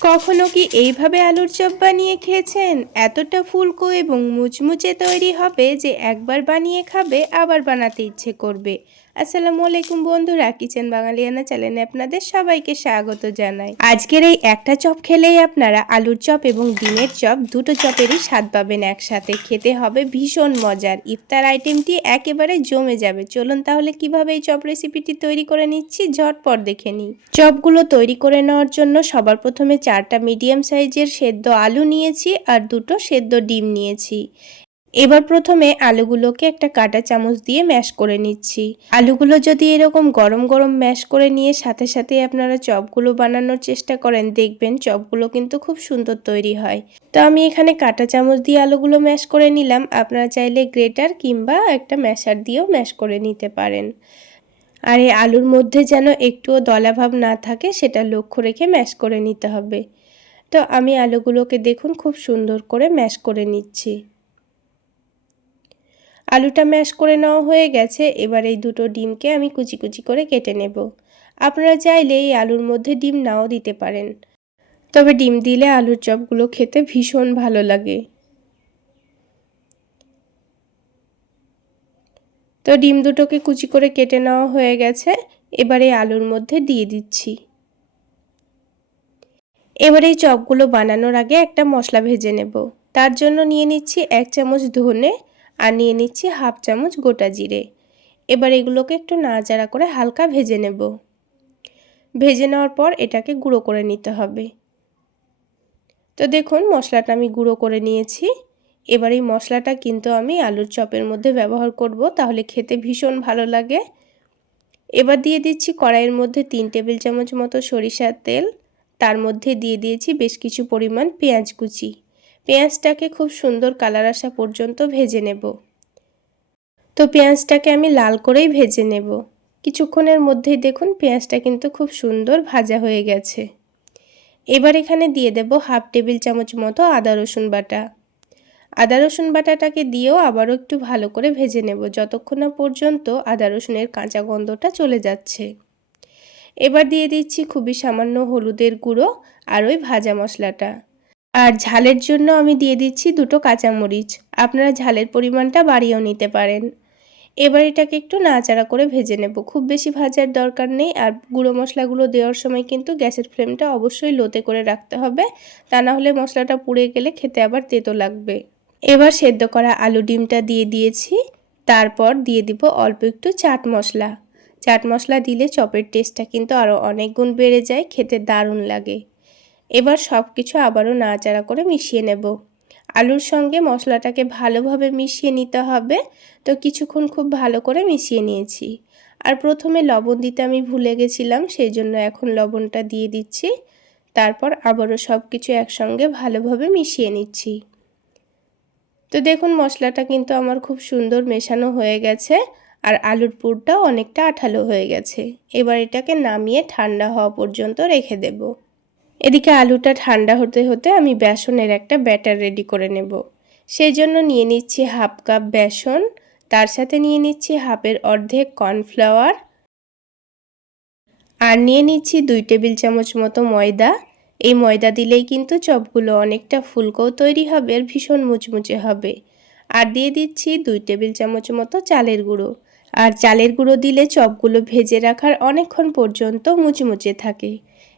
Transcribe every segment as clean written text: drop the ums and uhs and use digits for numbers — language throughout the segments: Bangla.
কখনো কি এইভাবে আলুর চপ বানিয়ে খেয়েছেন? এতটা ফুলকো এবং মুচমুচে তৈরি হবে যে একবার বানিয়ে খাবে আবার বানাতে ইচ্ছে করবে। আসসালামু আলাইকুম বন্ধুরা, কিচেন বাঙালিয়ানা চ্যানেলে আপনাদের সবাইকে স্বাগত জানাই। আজকের এই একটা চপ খেলেই আপনারা আলুর চপ এবং ডিমের চপ দুটো চপেরই স্বাদ পাবেন একসাথে। খেতে হবে ভীষণ মজার। ইফতার আইটেমটি একেবারে জমে যাবে। চলুন তাহলে কিভাবে এই চপ রেসিপিটি তৈরি করে নিচ্ছি ঝটপট দেখে নিই। চপগুলো তৈরি করে নেওয়ার জন্য সবার প্রথমে 4টা মিডিয়াম সাইজের সেদ্ধ আলু নিয়েছি আর 2টো সেদ্ধ ডিম নিয়েছি। এবার প্রথমে আলুগুলোকে একটা কাঁটা চামচ দিয়ে ম্যাশ করে নিচ্ছি। আলুগুলো যদি এরকম গরম গরম ম্যাশ করে নিয়ে সাথে সাথে আপনারা চপগুলো বানানোর চেষ্টা করেন, দেখবেন চপগুলো কিন্তু খুব সুন্দর তৈরি হয়। তো আমি এখানে কাঁটা চামচ দিয়ে আলুগুলো ম্যাশ করে নিলাম। আপনারা চাইলে গ্রেটার কিংবা একটা ম্যাশার দিয়েও ম্যাশ করে নিতে পারেন। আর এই আলুর মধ্যে যেন একটুও দলাভাব না থাকে সেটা লক্ষ্য রেখে ম্যাশ করে নিতে হবে। তো আমি আলুগুলোকে দেখুন খুব সুন্দর করে ম্যাশ করে নিচ্ছি। আলুটা ম্যাশ করে নেওয়া হয়ে গেছে। এবার এই দুটো ডিমকে আমি কুচি কুচি করে কেটে নেব। আপনারা চাইলে এই আলুর মধ্যে ডিম নাও দিতে পারেন, তবে ডিম দিলে আলুর চপগুলো খেতে ভীষণ ভালো লাগে। তো ডিম দুটোকে কুচি করে কেটে নেওয়া হয়ে গেছে। এবারে আলুর মধ্যে দিয়ে দিচ্ছি। এবার এই চপগুলো বানানোর আগে একটা মশলা ভেজে নেব। তার জন্য নিয়ে নিচ্ছি 1 চামচ ধনে আর নিয়ে নিচ্ছি হাফ চামচ গোটা জিরে। এবার এগুলোকে একটু নাড়াচাড়া করে হালকা ভেজে নেব। ভেজে নেওয়ার পর এটাকে গুঁড়ো করে নিতে হবে। তো দেখুন মশলাটা আমি গুঁড়ো করে নিয়েছি। এবার এই মশলাটা কিন্তু আমি আলুর চপের মধ্যে ব্যবহার করব, তাহলে খেতে ভীষণ ভালো লাগে। এবার দিয়ে দিচ্ছি কড়াইয়ের মধ্যে 3 টেবিল চামচ মতো সরিষার তেল। তার মধ্যে দিয়ে দিয়েছি বেশ কিছু পরিমাণ পেঁয়াজ কুচি। পেঁয়াজটাকে খুব সুন্দর কালার আসা পর্যন্ত ভেজে নেব। তো পেঁয়াজটাকে আমি লাল করেই ভেজে নেব। কিছুক্ষণের মধ্যেই দেখুন পেঁয়াজটা কিন্তু খুব সুন্দর ভাজা হয়ে গেছে। এবার এখানে দিয়ে দেব হাফ টেবিল চামচ মতো আদা রসুন বাটা। আদা রসুন বাটাটাকে দিয়েও আবারও একটু ভালো করে ভেজে নেব যতক্ষণ না পর্যন্ত আদা রসুনের কাঁচা গন্ধটা চলে যাচ্ছে। এবার দিয়ে দিচ্ছি খুবই সামান্য হলুদের গুঁড়ো আর ওই ভাজা মশলাটা। আর ঝালের জন্য আমি দিয়ে দিচ্ছি 2টো কাঁচামরিচ। আপনারা ঝালের পরিমাণটা বাড়িয়েও নিতে পারেন। এবার এটাকে একটু নাড়াচাড়া করে ভেজে নেব। খুব বেশি ভাজার দরকার নেই। আর গুঁড়ো মশলাগুলো দেওয়ার সময় কিন্তু গ্যাসের ফ্লেমটা অবশ্যই লোতে করে রাখতে হবে, তা না হলে মশলাটা পুড়ে গেলে খেতে আবার তেতো লাগবে। এবার সেদ্ধ করা আলু ডিমটা দিয়ে দিয়েছি। তারপর দিয়ে দিব অল্প একটু চাট মশলা। চাট মশলা দিলে চপের টেস্টটা কিন্তু আরও অনেক গুণ বেড়ে যায়, খেতে দারুণ লাগে। এবার সব কিছু আবারও নাড়াচাড়া করে মিশিয়ে নেব। আলুর সঙ্গে মশলাটাকে ভালোভাবে মিশিয়ে নিতে হবে। তো কিছুক্ষণ খুব ভালো করে মিশিয়ে নিয়েছি। আর প্রথমে লবণ দিতে আমি ভুলে গেছিলাম, সেই জন্য এখন লবণটা দিয়ে দিচ্ছি। তারপর আবারও সব কিছু একসঙ্গে ভালোভাবে মিশিয়ে নিচ্ছি। তো দেখুন মশলাটা কিন্তু আমার খুব সুন্দর মেশানো হয়ে গেছে আর আলুর পুরটাও অনেকটা আঠালো হয়ে গেছে। এবার এটাকে নামিয়ে ঠান্ডা হওয়া পর্যন্ত রেখে দেব। এদিকে আলুটা ঠান্ডা হতে হতে আমি বেসনের একটা ব্যাটার রেডি করে নেব। সেই জন্য নিয়ে নিচ্ছি হাফ কাপ বেসন, তার সাথে নিয়ে নিচ্ছি হাফের অর্ধেক কর্নফ্লাওয়ার আর নিয়ে নিচ্ছি 2 টেবিল চামচ মতো ময়দা। এই ময়দা দিলেই কিন্তু চপগুলো অনেকটা ফুলকোও তৈরি হবে আর ভীষণ মুচমুচে হবে। আর দিয়ে দিচ্ছি 2 টেবিল চামচ মতো চালের গুঁড়ো। আর চালের গুঁড়ো দিলে চপগুলো ভেজে রাখার অনেকক্ষণ পর্যন্ত মুচমুচে থাকে।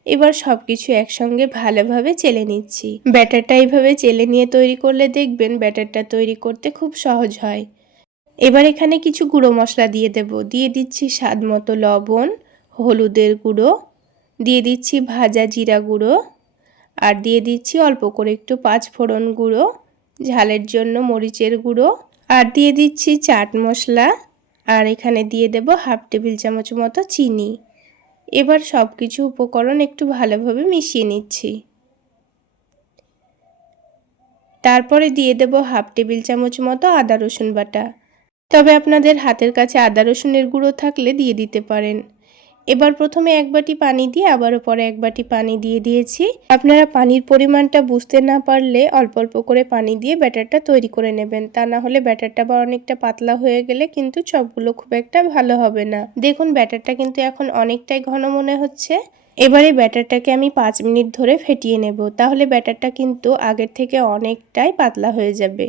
এবার সব কিছু একসঙ্গে ভালোভাবে চেলে নিচ্ছি। ব্যাটারটা এইভাবে চেলে নিয়ে তৈরি করলে দেখবেন ব্যাটারটা তৈরি করতে খুব সহজ হয়। এবার এখানে কিছু গুঁড়ো মশলা দিয়ে দেব। দিয়ে দিচ্ছি স্বাদ মতো লবণ, হলুদের গুঁড়ো, দিয়ে দিচ্ছি ভাজা জিরা গুঁড়ো আর দিয়ে দিচ্ছি অল্প করে একটু 5 ফোড়ন গুঁড়ো, ঝালের জন্য মরিচের গুঁড়ো আর দিয়ে দিচ্ছি চাট মশলা আর এখানে দিয়ে দেব হাফ টেবিল চামচ মতো চিনি। এবার সব কিছু উপকরণ একটু ভালোভাবে মিশিয়ে নিচ্ছি। তারপরে দিয়ে দেব হাফ টেবিল চামচ মতো আদা রসুন বাটা। তবে আপনাদের হাতের কাছে আদা রসুনের গুঁড়ো থাকলে দিয়ে দিতে পারেন। এবার প্রথমে 1 বাটি পানি দিয়ে আবারও পরে 1 বাটি পানি দিয়ে দিয়েছি। আপনারা পানির পরিমাণটা বুঝতে না পারলে অল্প অল্প করে পানি দিয়ে ব্যাটারটা তৈরি করে নেবেন, তা না হলে ব্যাটারটা আবার অনেকটা পাতলা হয়ে গেলে কিন্তু চপগুলো খুব একটা ভালো হবে না। দেখুন ব্যাটারটা কিন্তু এখন অনেকটাই ঘন মনে হচ্ছে। এবারে ব্যাটারটাকে আমি 5 মিনিট ধরে ফেটিয়ে নেব, তাহলে ব্যাটারটা কিন্তু আগের থেকে অনেকটাই পাতলা হয়ে যাবে।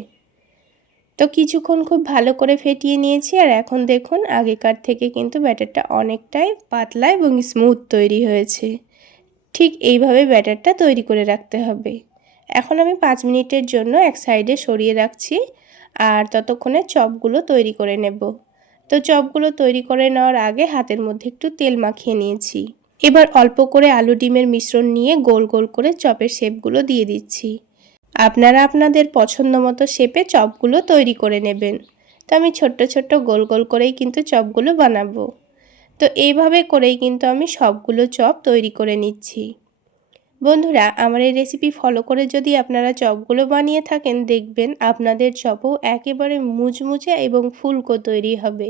তো কিছুক্ষণ খুব ভালো করে ফেটিয়ে নিয়েছি, আর এখন দেখুন আগেকার থেকে কিন্তু ব্যাটারটা অনেকটাই পাতলা এবং স্মুথ তৈরি হয়েছে। ঠিক এইভাবে ব্যাটারটা তৈরি করে রাখতে হবে। এখন আমি 5 মিনিটের জন্য এক সাইডে সরিয়ে রাখছি, আর ততক্ষণে চপগুলো তৈরি করে নেব। তো চপগুলো তৈরি করে নেওয়ার আগে হাতের মধ্যে একটু তেল মাখিয়ে নিয়েছি। এবার অল্প করে আলু ডিমের মিশ্রণ নিয়ে গোল গোল করে চপের শেপগুলো দিয়ে দিচ্ছি। আপনারা আপনাদের পছন্দ মতো শেপে চপগুলো তৈরি করে নেবেন। তো আমি ছোট্ট ছোট্ট গোল গোল করেই কিন্তু চপগুলো বানাবো। তো এইভাবে করেই কিন্তু আমি সবগুলো চপ তৈরি করে নিচ্ছি। বন্ধুরা, আমার এই রেসিপি ফলো করে যদি আপনারা চপগুলো বানিয়ে থাকেন, দেখবেন আপনাদের চপও একেবারে মুচমুচে এবং ফুলকো তৈরি হবে।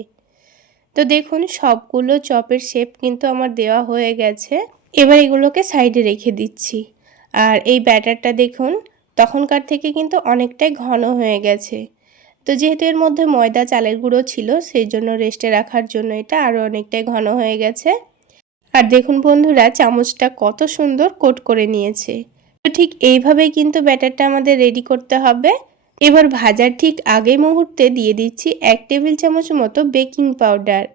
তো দেখুন সবগুলো চপের শেপ কিন্তু আমার দেওয়া হয়ে গেছে। এবার এগুলোকে সাইডে রেখে দিচ্ছি। আর এই ব্যাটারটা দেখুন তখনকার থেকে কিন্তু অনেকটাই ঘন হয়ে গেছে। তো যেহেতু এর মধ্যে ময়দা চালের গুঁড়ো ছিল, সেই জন্য রেস্টে রাখার জন্য এটা আরও অনেকটাই ঘন হয়ে গেছে। আর দেখুন বন্ধুরা, চামচটা কত সুন্দর কোট করে নিয়েছে। তো ঠিক এইভাবেই কিন্তু ব্যাটারটা আমাদের রেডি করতে হবে। এবার ভাজার ঠিক আগের মুহূর্তে দিয়ে দিচ্ছি 1 টেবিল চামচ মতো বেকিং পাউডার।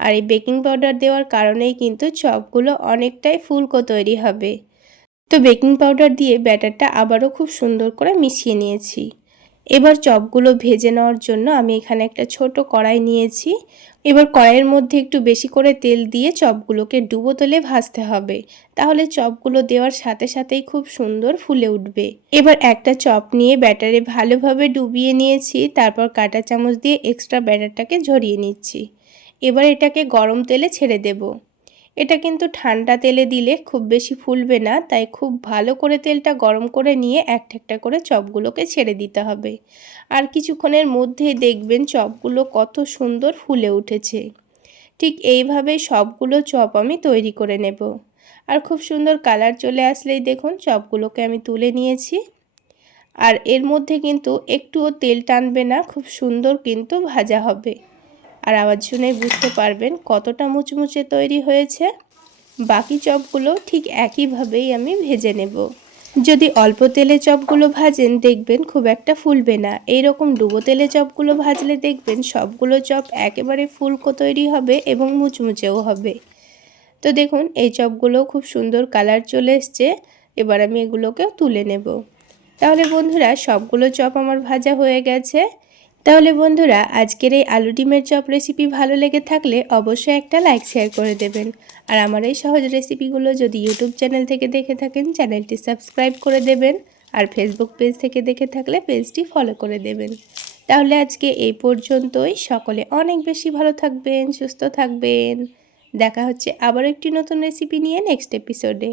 আর এই বেকিং পাউডার দেওয়ার কারণেই কিন্তু চপগুলো অনেকটাই ফুলকো তৈরি হবে। তো বেকিং পাউডার দিয়ে ব্যাটারটা আবারও খুব সুন্দর করে মিশিয়ে নিয়েছি। এবার চপগুলো ভেজে নেওয়ার জন্য আমি এখানে একটা ছোট কড়াই নিয়েছি। এবার কড়াইয়ের মধ্যে একটু বেশি করে তেল দিয়ে চপগুলোকে ডুবো তেলে ভাজতে হবে, তাহলে চপগুলো দেওয়ার সাথে সাথেই খুব সুন্দর ফুলে উঠবে। এবার একটা চপ নিয়ে ব্যাটারে ভালোভাবে ডুবিয়ে নিয়েছি, তারপর কাঁটা চামচ দিয়ে এক্সট্রা ব্যাটারটাকে ঝরিয়ে নিচ্ছি। এবার এটাকে গরম তেলে ছেড়ে দেব। এটা কিন্তু ঠান্ডা তেলে দিলে খুব বেশি ফুলবে না, তাই খুব ভালো করে তেলটা গরম করে নিয়ে একটা একটা করে চপগুলোকে ছেড়ে দিতে হবে। আর কিছুক্ষণের মধ্যেই দেখবেন চপগুলো কত সুন্দর ফুলে উঠেছে। ঠিক এইভাবেই সবগুলো চপ আমি তৈরি করে নেব। আর খুব সুন্দর কালার চলে আসলেই দেখুন চপগুলোকে আমি তুলে নিয়েছি। আর এর মধ্যে কিন্তু একটুও তেল টানবে না, খুব সুন্দর কিন্তু ভাজা হবে। আর আওয়াজ শুনে বুঝতে পারবেন কতটা মুচমুচে তৈরি হয়েছে। বাকি চপগুলো ঠিক একইভাবেই আমি ভেজে নেব। যদি অল্প তেলে চপগুলো ভাজেন, দেখবেন খুব একটা ফুলবে না। এইরকম ডুবো তেলে চপগুলো ভাজলে দেখবেন সবগুলো চপ একেবারে ফুলকো তৈরি হবে এবং মুচমুচেও হবে। তো দেখুন এই চপগুলো খুব সুন্দর কালার চলে এসছে। এবার আমি এগুলোকেও তুলে নেব। তাহলে বন্ধুরা, সবগুলো চপ আমার ভাজা হয়ে গেছে। তাহলে বন্ধুরা, আজকের এই আলু ডিমের চপ রেসিপি ভালো লেগে থাকলে অবশ্যই একটা লাইক শেয়ার করে দেবেন। আর আমার এই সহজ রেসিপিগুলো যদি ইউটিউব চ্যানেল থেকে দেখে থাকেন, চ্যানেলটি সাবস্ক্রাইব করে দেবেন। আর ফেসবুক পেজ থেকে দেখে থাকলে পেজটি ফলো করে দেবেন। তাহলে আজকে এই পর্যন্তই। সকলে অনেক বেশি ভালো থাকবেন, সুস্থ থাকবেন। দেখা হচ্ছে আবার একটি নতুন রেসিপি নিয়ে নেক্সট এপিসোডে।